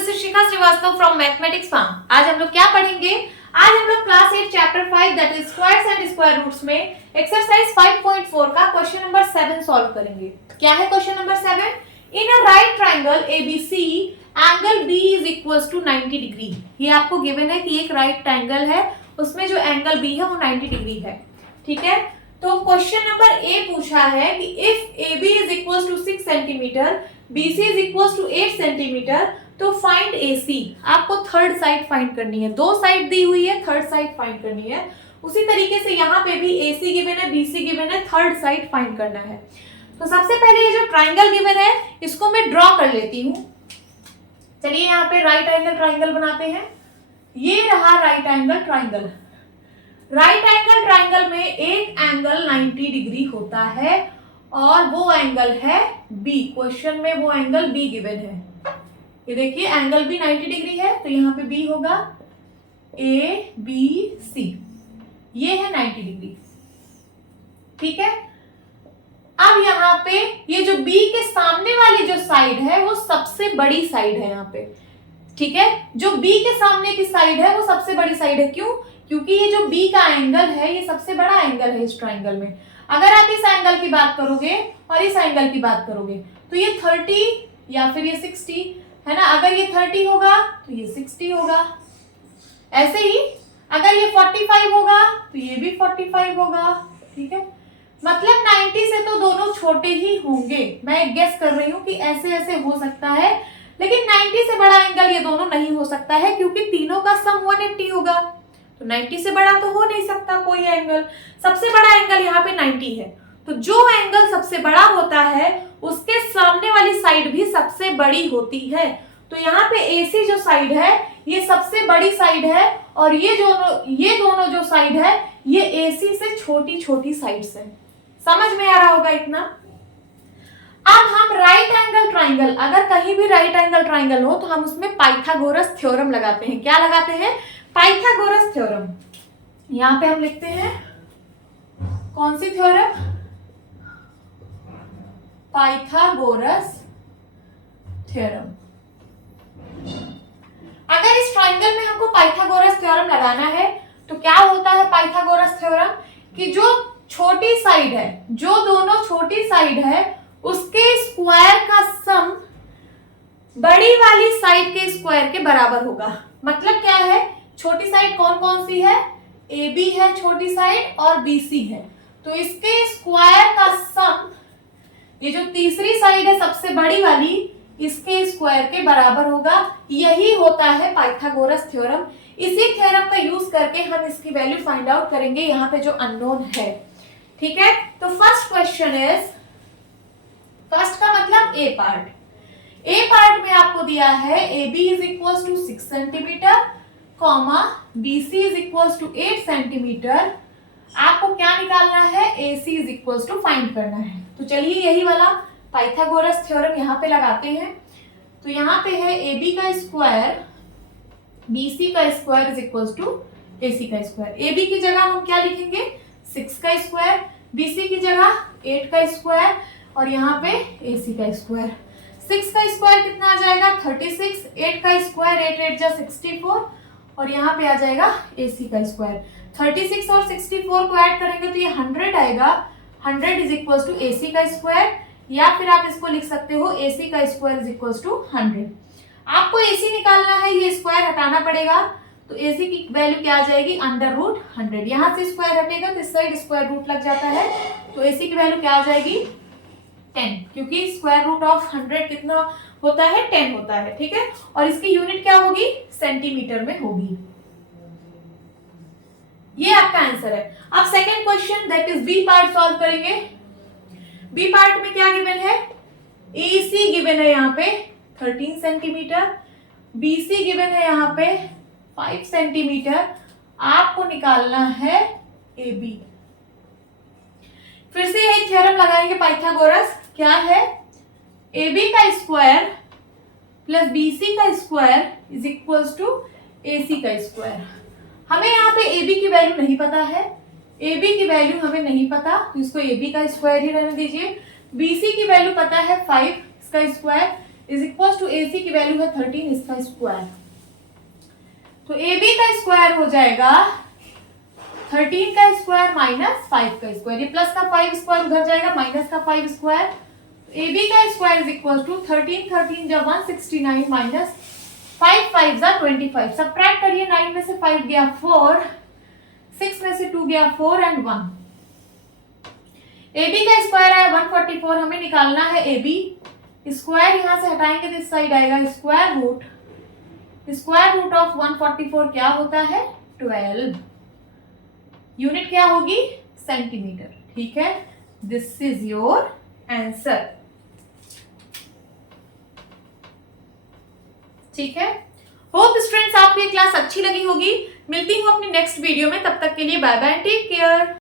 This is Shikha Srivastava from mathematics farm. आज हम लोग क्या पढ़ेंगे? आज हम लोग class 8 chapter 5 that is squares and square roots में एक्सरसाइज 5.4 का क्वेश्चन नंबर 7 सॉल्व करेंगे। क्या है question number 7? In a right triangle ABC angle B is equal to 90 degree. ये आपको गिवन है कि एक राइट ट्रायंगल है, उसमें जो एंगल बी है वो 90 डिग्री है। ठीक है, तो क्वेश्चन नंबर ए पूछा है कि if AB is equal to 6 centimetre, BC is equal to 8 centimetre, तो फाइंड AC। आपको थर्ड साइड फाइंड करनी है। दो साइड दी हुई है, थर्ड साइड फाइंड करनी है। उसी तरीके से यहाँ पे भी AC गिवन है, BC गिवन है, थर्ड साइड फाइंड करना है। तो सबसे पहले ये जो ट्राइंगल गिवन है इसको मैं ड्रॉ कर लेती हूँ। चलिए यहाँ पे राइट एंगल ट्राइंगल बनाते हैं। ये रहा right angle triangle. Right angle triangle में एक एंगल 90 डिग्री होता है और वो एंगल है B। क्वेश्चन में वो एंगल B गिवन है। ये देखिए एंगल B 90 डिग्री है, तो यहाँ पे B होगा ABC। ये है 90 डिग्री। ठीक है, अब यहाँ पे ये जो B के सामने वाली जो साइड है वो सबसे बड़ी साइड है यहाँ पे। ठीक है, जो B के सामने की साइड है वो सबसे बड़ी साइड है। क्यों? क्योंकि ये जो B का एंगल है ये सबसे बड़ा एंगल है इस ट्राइंगल में। अगर आप इस एंगल की बात करोगे और इस एंगल की बात करोगे तो ये 30 या फिर ये 60 है ना। अगर ये 30 होगा तो ये 60 होगा। ऐसे ही अगर ये 45 होगा तो ये भी 45 होगा। ठीक है, मतलब 90 से तो दोनों छोटे ही होंगे। मैं गेस कर रही हूँ कि ऐसे ऐसे हो सकता है, लेकिन 90 से बड़ा एंगल ये दोनों नहीं हो सकता है क्योंकि तीनों का सम 180 होगा। तो 90 से बड़ा तो हो नहीं सकता कोई एंगल। सबसे बड़ा एंगल यहाँ पे 90 है, तो जो एंगल सबसे बड़ा होता है उसके सामने वाली साइड भी सबसे बड़ी होती है। तो यहाँ पे AC जो साइड है ये सबसे बड़ी साइड है और ये दोनों जो साइड है ये AC से छोटी छोटी साइड्स है। समझ में आ रहा होगा इतना। अब हम राइट एंगल ट्राइंगल, अगर कहीं भी राइट एंगल ट्राइंगल हो तो हम उसमें पाइथागोरस थ्योरम लगाते हैं। क्या लगाते हैं? Pythagoras theorem. यहां पे हम लिखते हैं कौन सी थ्योरम? Pythagoras theorem. अगर इस ट्राइंगल में हमको पाइथागोरस थ्योरम लगाना है तो क्या होता है पाइथागोरस थ्योरम कि जो छोटी साइड है, जो दोनों छोटी साइड है उसके स्क्वायर का सम बड़ी वाली साइड के स्क्वायर के बराबर होगा। मतलब क्या है? छोटी साइड कौन कौन सी है? AB है छोटी साइड और BC है, तो इसके स्क्वायर का सम ये जो तीसरी साइड है सबसे बड़ी वाली इसके स्क्वायर के बराबर होगा। यही होता है पाइथागोरस थ्योरम। इसी थ्योरम का यूज करके हम इसकी वैल्यू फाइंड आउट करेंगे यहाँ पे जो अननोन है। ठीक है, तो फर्स्ट क्वेश्चन इज, फर्स्ट का मतलब ए पार्ट में आपको दिया है AB is equal to 6 centimetre comma BC is equal to 8 centimetre. आपको क्या निकालना है? AC is equal to find करना है। तो चलिए यही वाला पाइथागोरस थ्योरम यहाँ पे लगाते हैं। तो यहाँ पे है AB का स्क्वायर BC का square is equal to AC का स्क्वायर। AB की जगह हम क्या लिखेंगे? 6 का स्क्वायर, BC की जगह 8 का स्क्वायर और यहाँ पे AC का स्क्वायर। 6 का स्क्वायर कितना आ जाएगा? 36, 8 का स्क्वायर 8 8 जा 64 और यहाँ पे आ जाएगा AC का स्क्वायर। 36 और 64 को ऐड करेंगे तो ये 100 आएगा। 100 इज इक्वल टू AC का स्क्वायर, या फिर आप इसको लिख सकते हो AC का स्क्वायर इज इक्वल टू 100। आपको AC निकालना है, ये स्क्वायर हटाना पड़ेगा, तो AC की वैल्यू क्या आ जाएगी? Under root 100। यहाँ से स्क्वायर हटेगा तो इस साइड स्क्वायर रूट लग जाता है, तो AC की वैल्यू क्या आ जाएगी? 10, क्योंकि स्क्वायर रूट ऑफ 100 कितना होता है? 10 होता है। ठीक है, और इसकी यूनिट क्या होगी? सेंटीमीटर में होगी। ये आपका आंसर है। अब second question that is B part solve करेंगे। बी पार्ट में क्या गिवन है? AC गिवन है यहाँ पे 13 सेंटीमीटर, BC गिवन है यहाँ पे 5 सेंटीमीटर। आपको निकालना है AB। फिर से यही थ्योरम लगाएंगे पाइथागोरस। क्या है? AB का स्क्वायर प्लस BC का square is equal to AC का स्क्वायर। हमें यहाँ पे AB की वैल्यू नहीं पता है, AB की वैल्यू हमें नहीं पता, तो इसको AB का स्क्वायर ही रहने दीजिए। BC की वैल्यू पता है 5, इसका square, is equal to AC की वैल्यू है 13, इसका स्क्वायर। तो AB का स्क्वायर हो जाएगा 13 का स्क्वायर माइनस 5 का स्क्वायर, ये प्लस का 5 स्क्वायर उधर जाएगा, माइनस का 5 स्क्वायर। AB का स्क्वायर इज इक्वल टू 13 जब 169 माइनस 5 5 25। सबट्रैक्ट करिए, 9 में से 5 गया 4, 6 में से 2 गया 4 एंड 1। AB का स्क्वायर है 144, हमें निकालना है AB। स्क्वायर यहां से हटाएंगे तो इस साइड आएगा स्क्वायर रूट ऑफ 144 क्या होता है 12। यूनिट क्या होगी सेंटीमीटर। ठीक है, दिस इज योर आंसर। ठीक है, होप स्टूडेंट्स आपको ये क्लास अच्छी लगी होगी। मिलती हूँ अपनी नेक्स्ट वीडियो में, तब तक के लिए बाय बाय, टेक केयर।